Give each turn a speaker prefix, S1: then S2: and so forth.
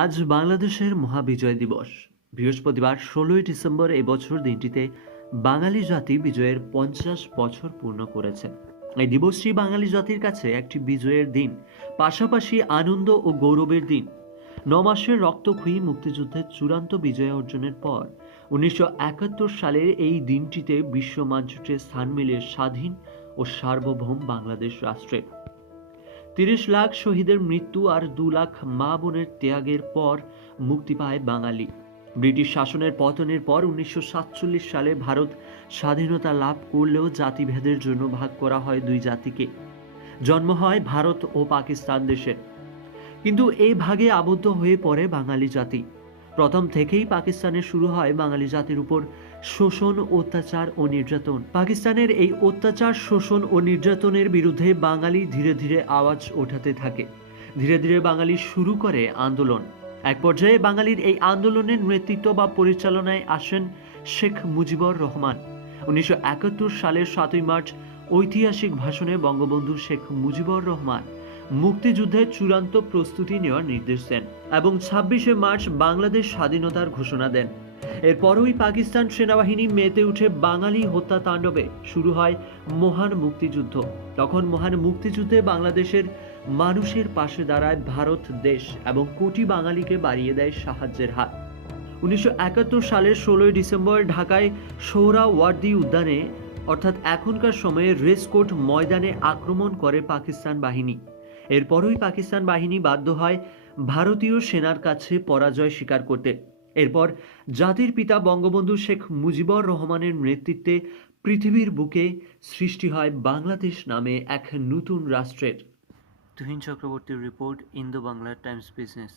S1: আজ বাংলাদেশের মহাবিজয় দিবস। বৃহস্পতিবার ষোলোই ডিসেম্বর এবছর দিনটিতে বাঙালি জাতি বিজয়ের পঞ্চাশ বছর পূর্ণ করেছে। এই দিবসটি বাঙালি জাতির কাছে একটি বিজয়ের দিন, পাশাপাশি আনন্দ ও গৌরবের দিন। ন মাসের রক্তক্ষয়ী মুক্তিযুদ্ধের চূড়ান্ত বিজয় অর্জনের পর উনিশশো একাত্তর সালের এই দিনটিতে বিশ্ব মানচিত্রে স্থান মিলে স্বাধীন ও সার্বভৌম বাংলাদেশ রাষ্ট্রের। তিরিশ লাখ শহীদের মৃত্যু আর দু লাখ মা বোনের ত্যাগের পর মুক্তি পায় বাঙালি। ব্রিটিশ শাসনের পতনের পর উনিশশো সাতচল্লিশ সালে ভারত স্বাধীনতা লাভ করলেও জাতিভেদের জন্য ভাগ করা হয় দুই জাতিকে। জন্ম হয় ভারত ও পাকিস্তান দেশের। কিন্তু এই ভাগে আবদ্ধ হয়ে পড়ে বাঙালি জাতি। প্রথম থেকেই পাকিস্তানে শুরু হয় বাঙালি জাতির উপর শোষণ, অত্যাচার ও নির্যাতন। পাকিস্তানের এই অত্যাচার, শোষণ ও নির্যাতনের বিরুদ্ধে বাঙালি ধীরে ধীরে আওয়াজ ওঠাতে থাকে। ধীরে ধীরে বাঙালি শুরু করে আন্দোলন। এক পর্যায়ে বাঙালির এই আন্দোলনের নেতৃত্ব বা পরিচালনায় আসেন শেখ মুজিবুর রহমান। উনিশশো একাত্তর সালের সাতই মার্চ ঐতিহাসিক ভাষণে বঙ্গবন্ধু শেখ মুজিবুর রহমান মুক্তিযুদ্ধের চূড়ান্ত প্রস্তুতি নেওয়ার নির্দেশ দেন এবং ছাব্বিশে মার্চ বাংলাদেশ স্বাধীনতার ঘোষণা দেন। এরপরই পাকিস্তান সেনাবাহিনী মেতে উঠে বাঙালি হত্যা তাণ্ডবে শুরু হয় মহান মুক্তিযুদ্ধ। তখন মহান মুক্তিযুদ্ধে বাংলাদেশের মানুষের পাশে দাঁড়ায় ভারত দেশ এবং কোটি বাঙালিকে বাড়িয়ে দেয় সাহায্যের হাত। উনিশশো একাত্তর সালের ষোলোই ডিসেম্বর ঢাকায় সোহরাওয়ার্দী উদ্যানে, অর্থাৎ এখনকার সময়ে রেসকোর্ট ময়দানে আক্রমণ করে পাকিস্তান বাহিনী। এরপরই পাকিস্তান বাহিনী বাধ্য হয় ভারতীয় সেনার কাছে পরাজয় স্বীকার করতে। এরপর জাতির পিতা বঙ্গবন্ধু শেখ মুজিবুর রহমানের নেতৃত্বে পৃথিবীর বুকে সৃষ্টি হয় বাংলাদেশ নামে এক নতুন রাষ্ট্রের। তুহিন চক্রবর্তীর report Indo Bangla Times business.